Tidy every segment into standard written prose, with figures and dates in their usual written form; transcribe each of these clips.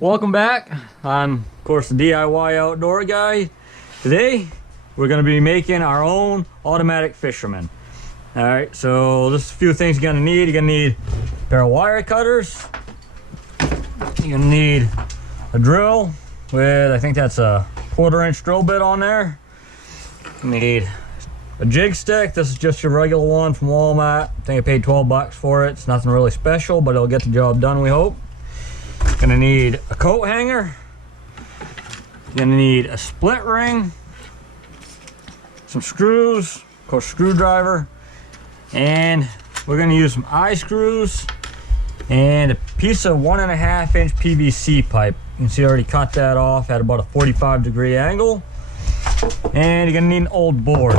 Welcome back. I'm, of course, the DIY outdoor guy. Today, we're going to be making our own automatic fisherman. All right, so there's a few things you're going to need. You're going to need a pair of wire cutters. You're going to need a drill with, I think that's a 1/4-inch drill bit on there. You need a jig stick. This is just your regular one from Walmart. I think I paid 12 bucks for it. It's nothing really special, but it'll get the job done, we hope. Gonna need a coat hanger. Gonna need a split ring, some screws, of course screwdriver, and we're gonna use some eye screws and a piece of 1.5-inch PVC pipe. You can see I already cut that off at about a 45-degree angle. And you're gonna need an old board.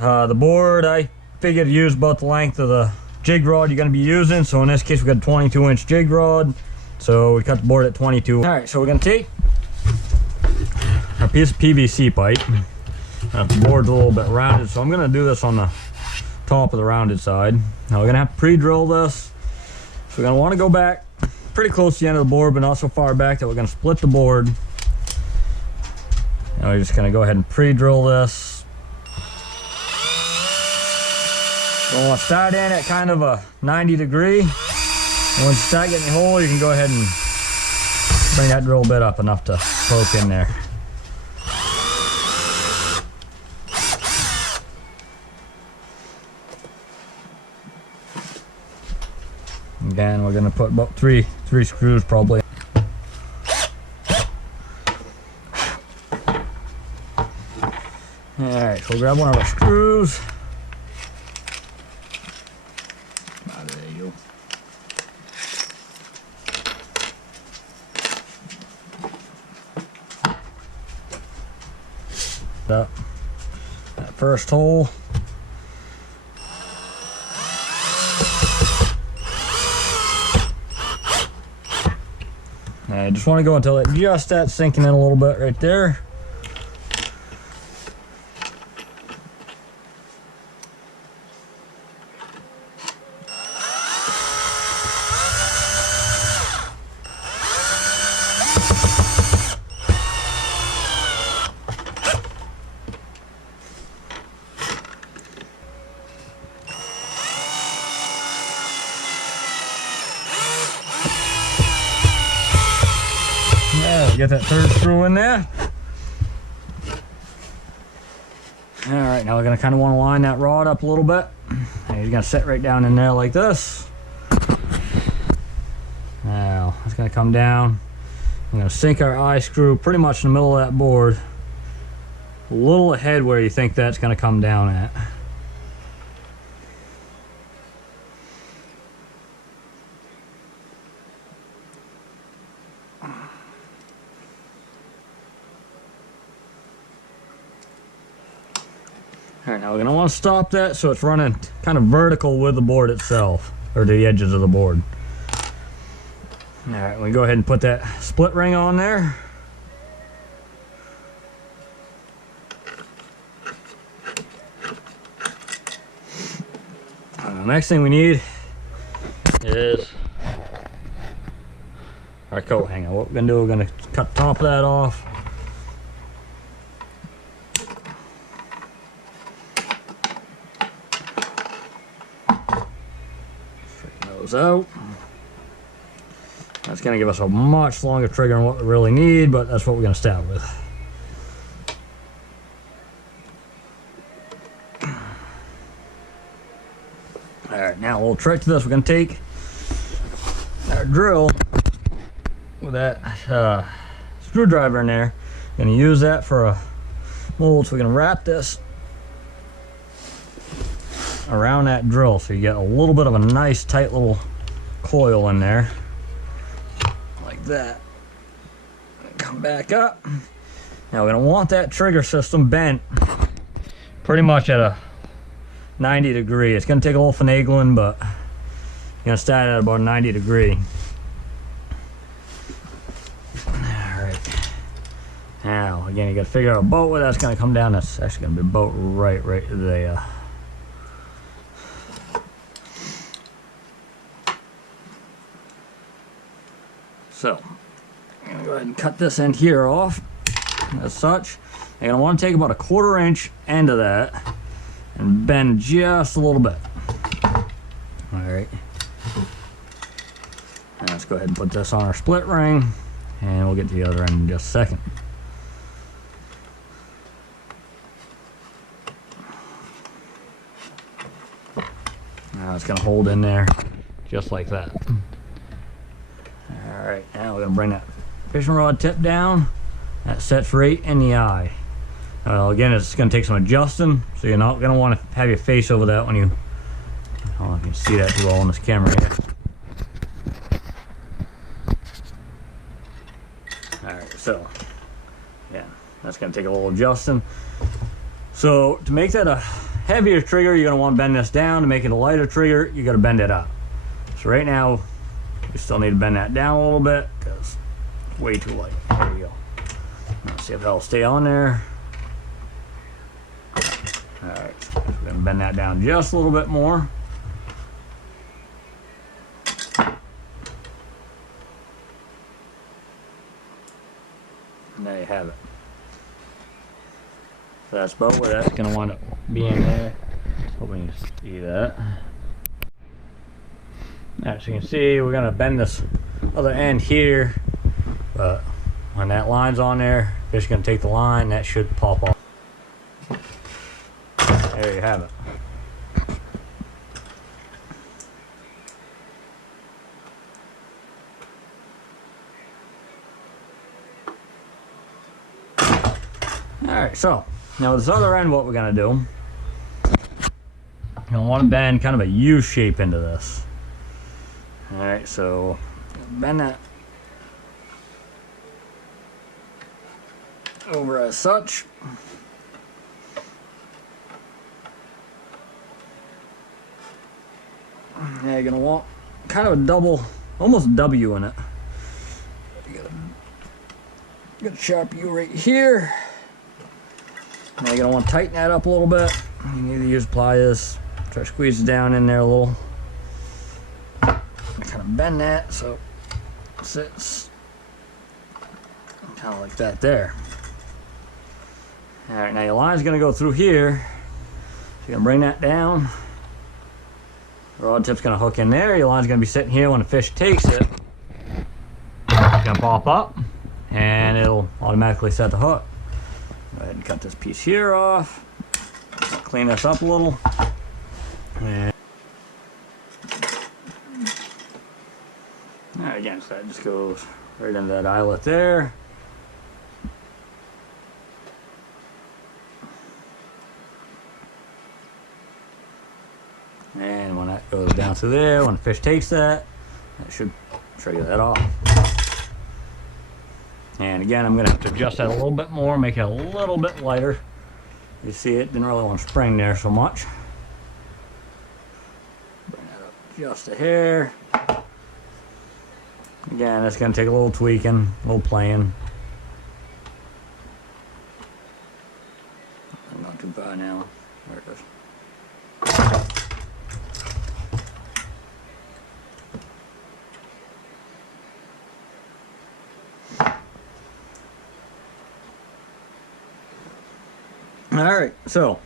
The board, I figured to use about the length of the jig rod you're going to be using. So in this case, we got a 22-inch jig rod. So we cut the board at 22. All right, so we're going to take our piece of PVC pipe. The board's a little bit rounded, so I'm going to do this on the top of the rounded side. Now we're going to have to pre-drill this. So we're going to want to go back pretty close to the end of the board, but not so far back that we're going to split the board. Now we're just going to go ahead and pre-drill this. We'll want to start in at kind of a 90 degree. And once you start getting your hole, you can go ahead and bring that drill bit up enough to poke in there. Again, we're going to put about three screws probably. Alright, so we'll grab one of our screws. There you go. Up that first hole. I just want to go until it just starts sinking in a little bit right there. Yeah, get that third screw in there. All right, now we're gonna kind of want to line that rod up a little bit. And he's gonna sit right down in there like this. Now it's gonna come down. I'm gonna sink our eye screw pretty much in the middle of that board, a little ahead where you think that's gonna come down at. All right, now we're gonna want to stop that so it's running kind of vertical with the board itself, or the edges of the board. All right, we go ahead and put that split ring on there. The next thing we need is our coat hanger. What we're gonna do, we're gonna cut the top of that off. Out. That's going to give us a much longer trigger than what we really need, but that's what we're going to start with. Alright, now a little trick to this. We're going to take our drill with that screwdriver in there. Going to use that for a mold, so we're going to wrap this around that drill so you get a little bit of a nice tight little coil in there like that. Come back up. Now we're going to want that trigger system bent pretty much at a 90 degree. It's going to take a little finagling, but you're going to start at about 90 degree. Alright, now again you got to figure out a boat where that's going to come down. That's actually going to be a boat right there. So I'm gonna go ahead and cut this end here off as such. You're gonna want to take about a 1/4 inch end of that and bend just a little bit. All right. Now let's go ahead and put this on our split ring, and we'll get to the other end in just a second. Now it's gonna hold in there just like that. All right, now we're gonna bring that fishing rod tip down. That sets right in the eye. Again, it's gonna take some adjusting, so you're not gonna want to have your face over that when you, I don't know if you can see that too well on this camera here. All right, so yeah, that's gonna take a little adjusting. So to make that a heavier trigger, you're gonna want to bend this down. To make it a lighter trigger, you gotta bend it up. So right now, you still need to bend that down a little bit because it's way too light. There you go. Let's see if that'll stay on there. All right, so we're gonna bend that down just a little bit more. And there you have it. So that's about where that's gonna wind up being there. Hoping you see that. As you can see, we're gonna bend this other end here, but when that line's on there, fish is gonna take the line, that should pop off. There you have it. Alright, so now this other end, what we're gonna do, you're gonna want to bend kind of a U shape into this. Alright, so bend that over as such. Now you're gonna want kind of a double, almost W in it. You got a sharp U right here. Now you're gonna want to tighten that up a little bit. You need to use pliers. Try to squeeze it down in there a little. Kind of bend that so it sits kind of like that there. All right, now your line's gonna go through here. So you're gonna bring that down. The rod tip's gonna hook in there. Your line's gonna be sitting here. When the fish takes it, it's gonna pop up and it'll automatically set the hook. Go ahead and cut this piece here off. Clean this up a little. And all right, again, so that just goes right into that eyelet there. And when that goes down through there, when the fish takes that, that should trigger that off. And again, I'm going to have to adjust that a little bit more, make it a little bit lighter. You see it didn't really want to spring there so much. Bring that up just a hair. Again, it's going to take a little tweaking, a little playing. Not too bad now. There it goes. Alright, so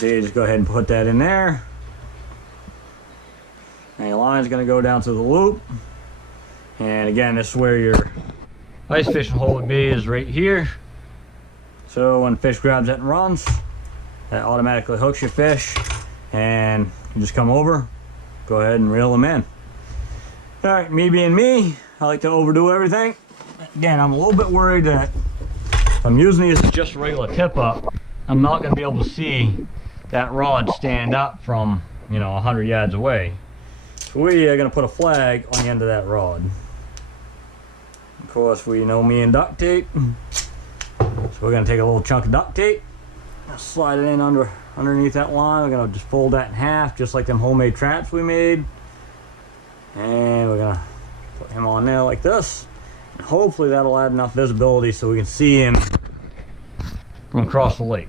you just go ahead and put that in there. Now your line's going to go down to the loop. And again, this is where your ice fishing hole would be, is right here. So when the fish grabs it and runs, that automatically hooks your fish. And you just come over, go ahead and reel them in. Alright, me being me, I like to overdo everything. Again, I'm a little bit worried that if I'm using these as just a regular tip up, I'm not going to be able to see that rod stand up from, 100 yards away. So we are going to put a flag on the end of that rod. Of course, we know me and duct tape. So we're going to take a little chunk of duct tape, slide it in underneath that line. We're going to just fold that in half, just like them homemade traps we made. And we're going to put him on there like this. And hopefully that'll add enough visibility so we can see him from across the lake.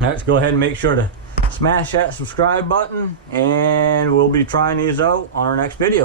Alright, let's go ahead and make sure to smash that subscribe button, and we'll be trying these out on our next video.